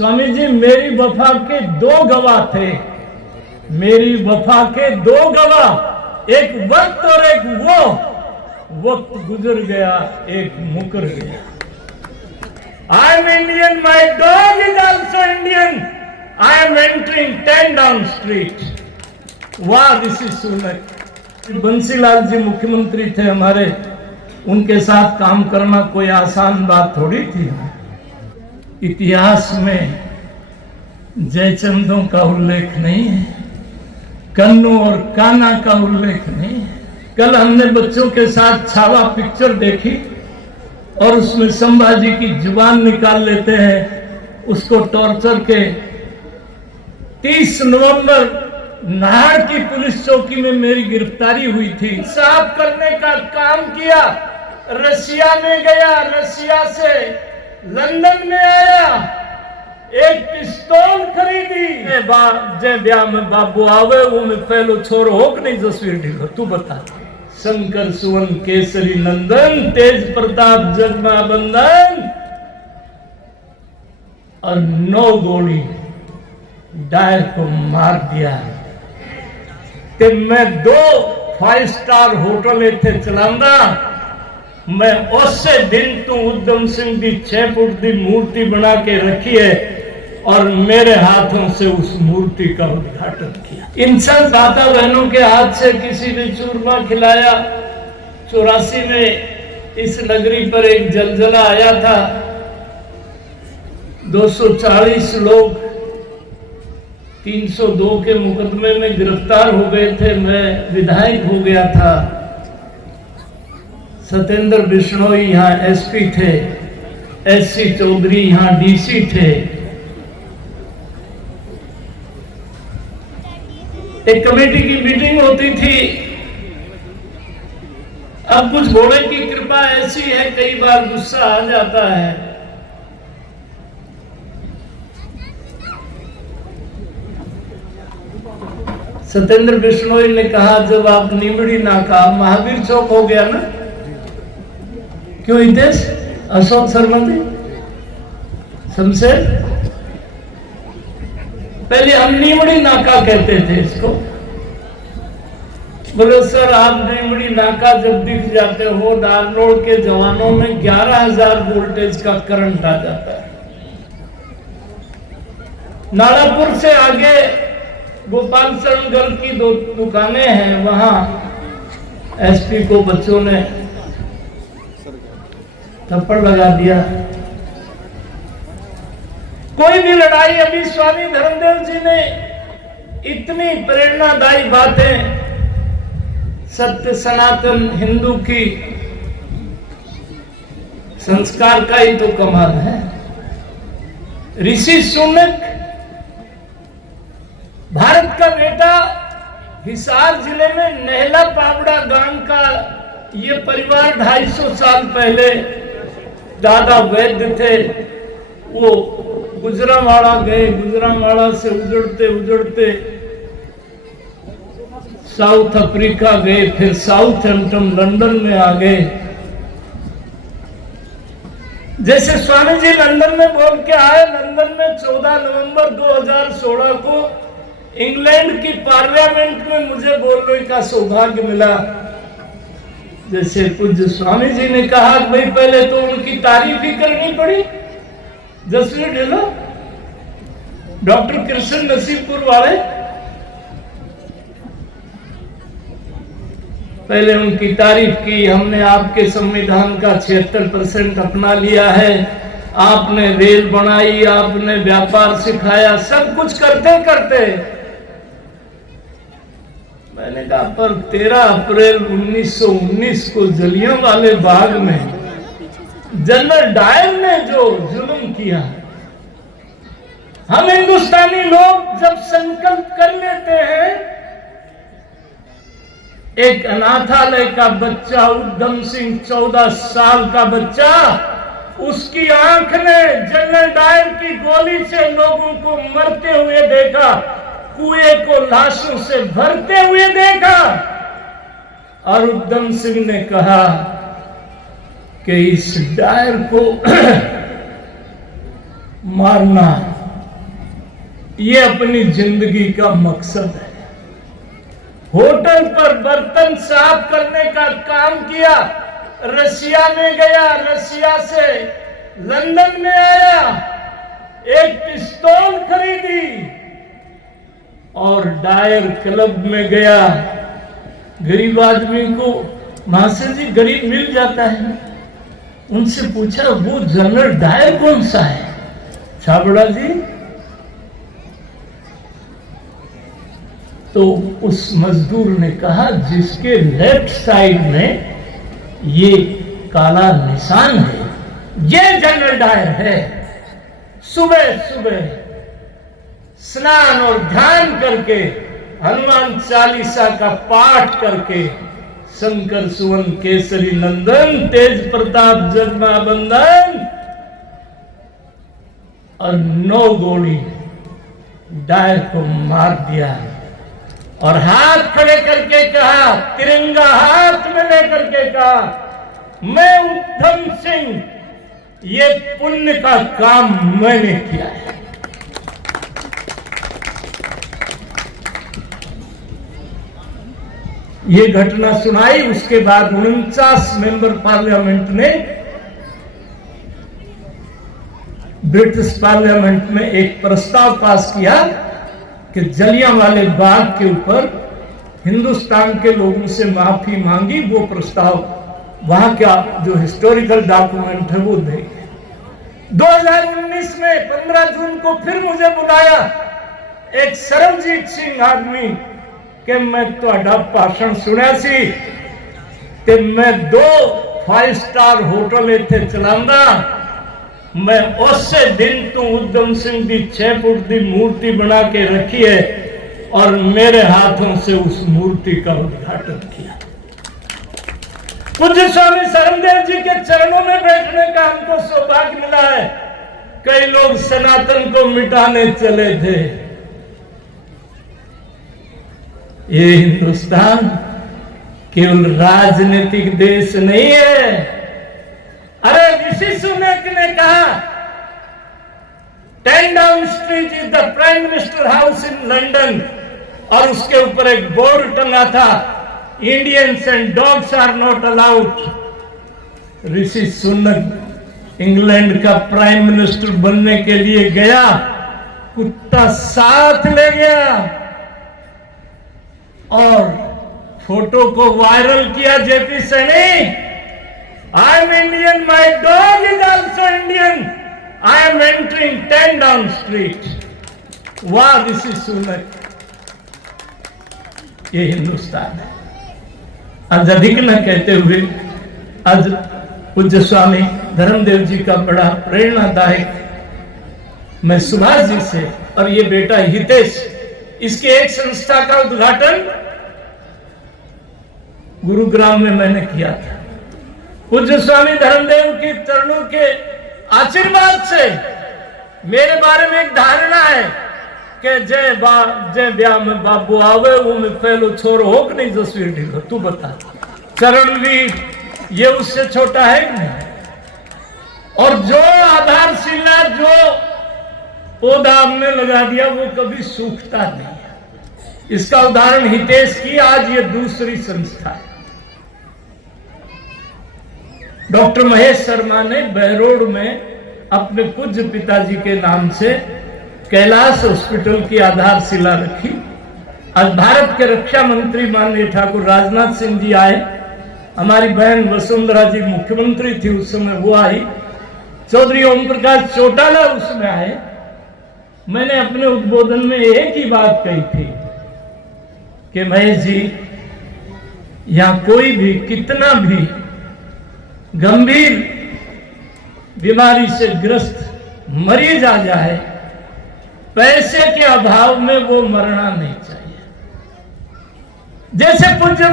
स्वामी जी मेरी वफा के दो गवाह थे, मेरी वफा के दो गवाह, एक वक्त और एक वो। वक्त गुजर गया, एक मुकर गया। I am Indian, my dog is also Indian, I am entering 10 down street. वाह ऋषि सुनक। बंसीलाल जी मुख्यमंत्री थे हमारे, उनके साथ काम करना कोई आसान बात थोड़ी थी। इतिहास में जयचंदों का उल्लेख नहीं है, कन्नू और कान्हा का उल्लेख नहीं है। कल हमने बच्चों के साथ छावा पिक्चर देखी और उसमें संभाजी की जुबान निकाल लेते हैं, उसको टॉर्चर के। 30 नवंबर नाहर की पुलिस चौकी में मेरी गिरफ्तारी हुई थी। साफ करने का काम किया, रशिया में गया, रशिया से लंदन में आया, एक पिस्तौल खरीदी। जे ब्याह में बाबू आवे वो में पहलो छोरो हो कि नहीं जसवीर ढीलो, तू बता। शंकर सुवन केसरी नंदन, तेज प्रताप जगमा बंदन, और 9 गोली डायर को मार दिया। ते मैं 2 5 स्टार होटल इतने चलांदा, मैं उस दिन तो उद्यम सिंह की 6 फुट की मूर्ति बना के रखी है और मेरे हाथों से उस मूर्ति का उद्घाटन किया। इंसान दाता बहनों के हाथ से किसी ने चूरमा खिलाया। 84 में इस नगरी पर एक जलजला आया था, 240 लोग 302 के मुकदमे में गिरफ्तार हो गए थे। मैं विधायक हो गया था। सत्येंद्र बिश्नोई यहाँ एसपी थे, एससी चौधरी यहाँ डीसी थे। एक कमेटी की मीटिंग होती थी। अब कुछ घोड़े की कृपा ऐसी है, कई बार गुस्सा आ जाता है। सत्येंद्र बिश्नोई ने कहा, जब आप नीमड़ी नाका महावीर चौक हो गया ना, क्यों हितेश, अशोक शर्मा जी, शमशेर, पहले हम नीमड़ी नाका कहते थे इसको। बोले सर आप नीमड़ी नाका जब दिख जाते हो, डालरोड के जवानों में 11,000 वोल्टेज का करंट आ जाता है। नाड़ापुर से आगे गोपाल शरणगढ़ की 2 दुकानें हैं, वहां एसपी को बच्चों ने थप्पड़ लगा दिया। कोई भी लड़ाई, अभी स्वामी धर्मदेव जी ने इतनी प्रेरणादायी बातें, सत्य सनातन हिंदू की संस्कार का ही तो कमाल है। ऋषि सुनक भारत का बेटा, हिसार जिले में नहला पावड़ा गांव का ये परिवार 250 साल पहले दादा वैद्य थे। वो गुजरांवाड़ा गए, गुजरांवाड़ा से उजड़ते उजड़ते साउथ अफ्रीका गए, फिर साउथहैम्पटन लंदन में आ गए। जैसे स्वामी जी लंदन में बोल के आए, लंदन में 14 नवंबर 2016 को इंग्लैंड की पार्लियामेंट में मुझे बोलने का सौभाग्य मिला। जैसे पूज्य स्वामी जी ने कहा कि भाई पहले तो उनकी तारीफ ही करनी पड़ी। जसवीर ढिल्लो, डॉक्टर कृष्ण नसीबपुर वाले, पहले उनकी तारीफ की। हमने आपके संविधान का 76% अपना लिया है, आपने रेल बनाई, आपने व्यापार सिखाया, सब कुछ करते करते मैंने कहा पर 13 अप्रैल 1919 को जलियांवाले बाग में जनरल डायर ने जो जुल्म किया, हम हिंदुस्तानी लोग जब संकल्प कर लेते हैं, एक अनाथालय का बच्चा उद्यम सिंह 14 साल का बच्चा, उसकी आंख ने जनरल डायर की गोली से लोगों को मरते हुए देखा, कुएं को लाशों से भरते हुए देखा, और उद्यम सिंह ने कहा कि इस डायर को मारना ये अपनी जिंदगी का मकसद है। होटल पर बर्तन साफ करने का काम किया, रशिया में गया, रशिया से लंदन में आया, एक पिस्तौल खरीदी और डायर क्लब में गया। गरीब आदमी को महाशय जी गरीब मिल जाता है, उनसे पूछा वो जनरल डायर कौन सा है? छाबड़ा जी। तो उस मजदूर ने कहा जिसके लेफ्ट साइड में ये काला निशान है, ये जनरल डायर है। सुबह सुबह स्नान और ध्यान करके, हनुमान चालीसा का पाठ करके, शंकर सुवन केसरी नंदन तेज प्रताप जगनाबंदन, और 9 गोली डायर को मार दिया और हाथ खड़े करके कहा, तिरंगा हाथ में लेकर के कहा, मैं उधम सिंह, ये पुण्य का काम मैंने किया है। ये घटना सुनाई। उसके बाद 49 मेंबर पार्लियामेंट ने, ब्रिटिश पार्लियामेंट में एक प्रस्ताव पास किया कि जलियांवाले बाग के ऊपर हिंदुस्तान के लोगों से माफी मांगी। वो प्रस्ताव वहां का जो हिस्टोरिकल डॉक्यूमेंट है वो देखे। 2019 में 15 जून को फिर मुझे बुलाया एक सरबजीत सिंह आदमी कि मैं ਤੁਹਾਡਾ भाषण सुनिया सी ते मैं 2 5 स्टार होटल इत्थे चलांदा। मैं उस दिन तो उधम सिंह की 6 फुट की मूर्ति बना के रखी है और मेरे हाथों से उस मूर्ति का उद्घाटन किया। पूज्य स्वामी शरणदेव जी के चरणों में बैठने का हमको सौभाग्य मिला है। कई लोग सनातन को मिटाने चले थे। ये हिंदुस्तान केवल राजनीतिक देश नहीं है। अरे ऋषि सुनक ने कहा 10 down street is the prime minister house in London, और उसके ऊपर एक बोर्ड टंगा था, Indians and dogs are not allowed. Rishi Sunak England का प्राइम मिनिस्टर बनने के लिए गया, कुत्ता साथ ले गया और फोटो को वायरल किया। JP Saini, I am Indian, my dog is also Indian. I am entering 10 down street. वाह ऋषि सुनक, ये हिंदुस्तान है। आज अधिक न कहते हुए, आज पूज्य स्वामी धर्मदेव जी का बड़ा प्रेरणादायक, मैं सुभाष जी से और ये बेटा हितेश, इसके एक संस्था का उद्घाटन गुरुग्राम में मैंने किया था। पूज्य स्वामी धर्मदेव के चरणों के आशीर्वाद से मेरे बारे में एक धारणा है कि जय ब्याह में बाबू आवे वो में पहलो छोरो हो कि नहीं जसवीर ढीलो, तू बता। चरणवीर ये उससे छोटा है कि नहीं? और जो आधारशिला, जो पौधा हमने लगा दिया वो कभी सूखता नहीं। इसका उदाहरण हितेश की, आज ये दूसरी संस्था है। डॉक्टर महेश शर्मा ने बहरोड में अपने पूज्य पिताजी के नाम से कैलाश हॉस्पिटल की आधारशिला रखी। आज भारत के रक्षा मंत्री माननीय ठाकुर राजनाथ सिंह जी आए, हमारी बहन वसुंधरा जी मुख्यमंत्री थी उस समय, वो आई, चौधरी ओम प्रकाश चौटाला उसमें आए। मैंने अपने उद्बोधन में एक ही बात कही थी कि महेश जी, यहां कोई भी कितना भी गंभीर बीमारी से ग्रस्त मरीज आ जाए, पैसे के अभाव में वो मरना नहीं चाहिए। जैसे पूज्य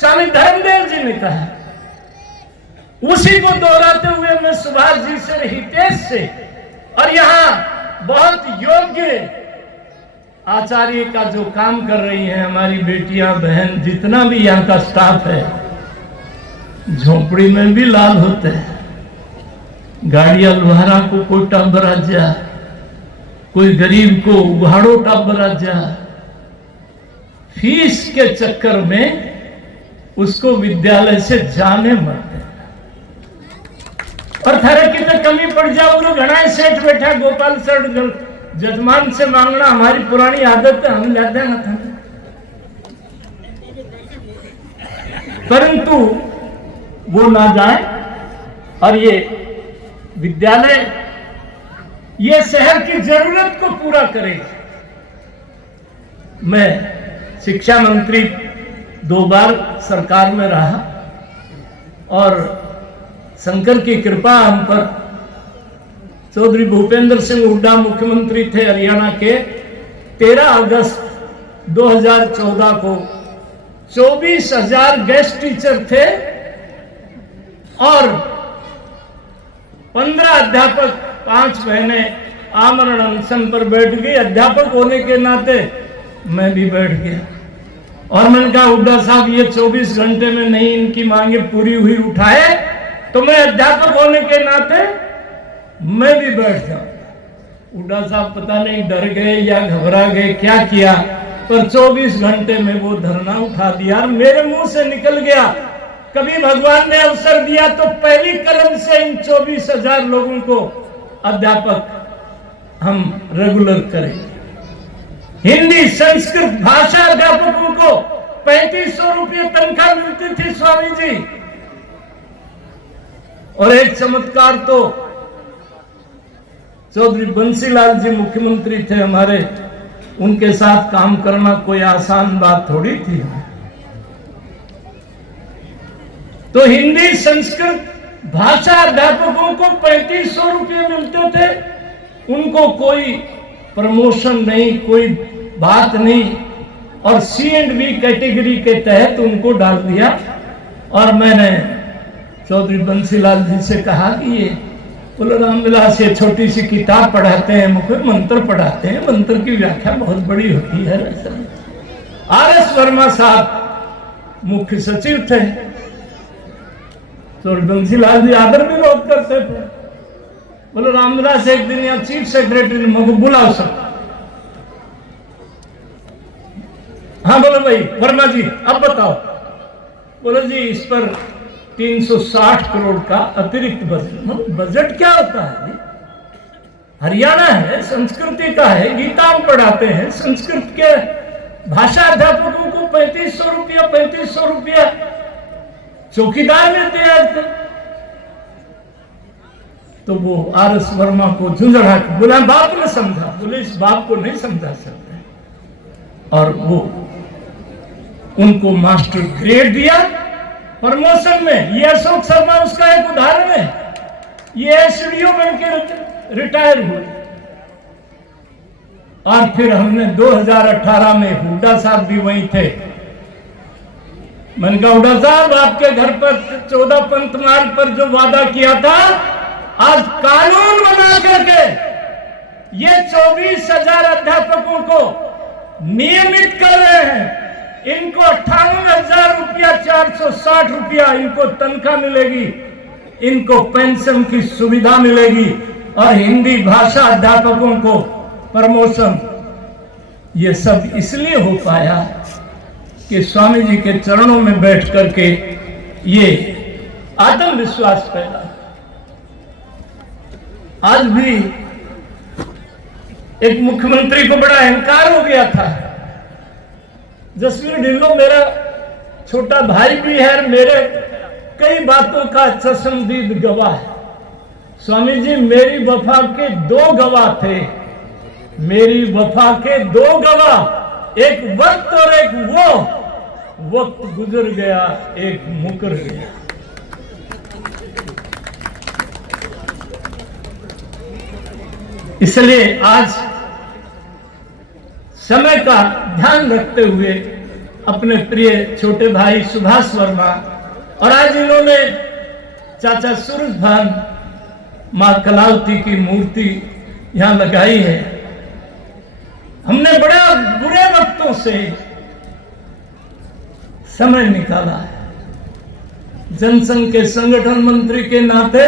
स्वामी धर्मदेव जी ने कहा, उसी को दोहराते हुए मैं सुभाष जी से, हितेश से, और यहां बहुत योग्य आचार्य का जो काम कर रही हैं हमारी बेटियां बहन, जितना भी यहाँ का स्टाफ है, झोपड़ी में भी लाल होते हैं। गाड़िया लोहारा को कोटा बराजा कोई गरीब को उघाड़ो टाबरा जा, फीस के चक्कर में उसको विद्यालय से जाने मत देना। और थारे की तो कमी पड़ जाओ, लोग घना सेठ बैठा गोपाल सेठ जजमान से मांगना हमारी पुरानी आदत है, हम लाते हैं था। परंतु वो ना जाए और ये विद्यालय ये शहर की जरूरत को पूरा करेगा। मैं शिक्षा मंत्री 2 बार सरकार में रहा और शंकर की कृपा हम पर, चौधरी भूपेंद्र सिंह हुड्डा मुख्यमंत्री थे हरियाणा के। 13 अगस्त 2014 को 24,000 गेस्ट टीचर थे और 15 अध्यापक, 5 बहनें आमरण अनशन पर बैठ गई। अध्यापक होने के नाते मैं भी बैठ गया और मैंने कहा हुड्डा साहब ये 24 घंटे में नहीं इनकी मांगे पूरी हुई उठाए तो मैं अध्यापक होने के नाते मैं भी बैठ जाऊं। हुड्डा साहब पता नहीं डर गए या घबरा गए क्या किया, पर 24 घंटे में वो धरना उठा दिया और मेरे मुंह से निकल गया, कभी भगवान ने अवसर दिया तो पहली कलम से इन 24,000 लोगों को अध्यापक हम रेगुलर करेंगे। हिंदी संस्कृत भाषा अध्यापकों को 3500 रुपये तनख्वाह मिलती थी स्वामी जी। और एक चमत्कार तो चौधरी बंसीलाल जी मुख्यमंत्री थे हमारे, उनके साथ काम करना कोई आसान बात थोड़ी थी। तो हिंदी संस्कृत भाषा अध्यापकों को 3500 रुपये मिलते थे, उनको कोई प्रमोशन नहीं, कोई बात नहीं, और C&V कैटेगरी के तहत उनको डाल दिया। और मैंने चौधरी बंसीलाल जी से कहा कि ये बोले रामविलास ये छोटी सी किताब पढ़ाते हैं, मुझे मंत्र पढ़ाते हैं, मंत्र की व्याख्या बहुत बड़ी होती है। RS वर्मा साहब मुख्य सचिव थे, चौधरी बंसीलाल जी आदर भी बहुत करते थे। बोले रामविलास एक दिन यहाँ चीफ सेक्रेटरी ने मुझे बुलाओ सब। हाँ बोलो भाई वर्मा जी अब बताओ। बोले जी इस पर 360 करोड़ का अतिरिक्त बजट। बजट क्या होता है जी? हरियाणा है, संस्कृति का है, गीता हम पढ़ाते हैं, संस्कृत के भाषा अध्यापकों को 3500 रुपया चौकीदार मिलते हैं आजकल। तो वो RS वर्मा को झुंझुड़ा बोला बाप ने समझा, बोले इस बाप को नहीं समझा सकते, और वो उनको मास्टर ग्रेड दिया प्रमोशन में। ये अशोक शर्मा उसका एक उदाहरण है, ये SDO बन के रिटायर हुए। और फिर हमने 2018 में हुड्डा साहब भी वहीं थे। मैंने कहा हुड्डा साहब आपके घर पर 14 पंथ मार्ग पर जो वादा किया था आज कानून बना करके ये 24,000 अध्यापकों को नियमित कर रहे हैं। इनको 58,000 रुपया 460 रुपया इनको तनख्वाह मिलेगी, इनको पेंशन की सुविधा मिलेगी और हिंदी भाषा अध्यापकों को प्रमोशन। ये सब इसलिए हो पाया कि स्वामी जी के चरणों में बैठ करके ये आत्मविश्वास पैदा। आज भी एक मुख्यमंत्री को बड़ा अहंकार हो गया था। जसवीर ढिल्लो मेरा छोटा भाई भी है, मेरे कई बातों का चश्मदीद गवाह है। स्वामी जी मेरी वफा के 2 गवाह थे, मेरी वफा के 2 गवाह, एक वक्त और एक वो वक्त गुजर गया, एक मुकर गया। इसलिए आज समय का ध्यान रखते हुए अपने प्रिय छोटे भाई सुभाष वर्मा और आज इन्होंने चाचा सूरज भान मां कलावती की मूर्ति यहां लगाई है। हमने बड़े बुरे वक्तों से समय निकाला है। जनसंघ के संगठन मंत्री के नाते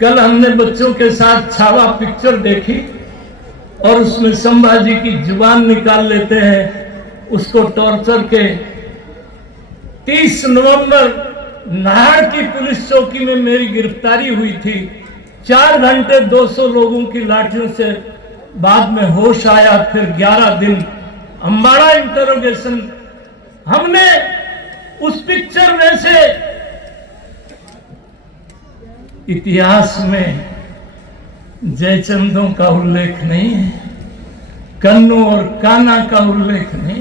कल हमने बच्चों के साथ छावा पिक्चर देखी और उसमें संभाजी की जुबान निकाल लेते हैं, उसको टॉर्चर के। 30 नवंबर नाहर की पुलिस चौकी में मेरी गिरफ्तारी हुई थी। 4 घंटे 200 लोगों की लाठियों से बाद में होश आया। फिर 11 दिन अंबाड़ा इंटरोगेशन। हमने उस पिक्चर में से इतिहास में जयचंदों का उल्लेख नहीं है, कन्नू और कान्हा का उल्लेख नहीं।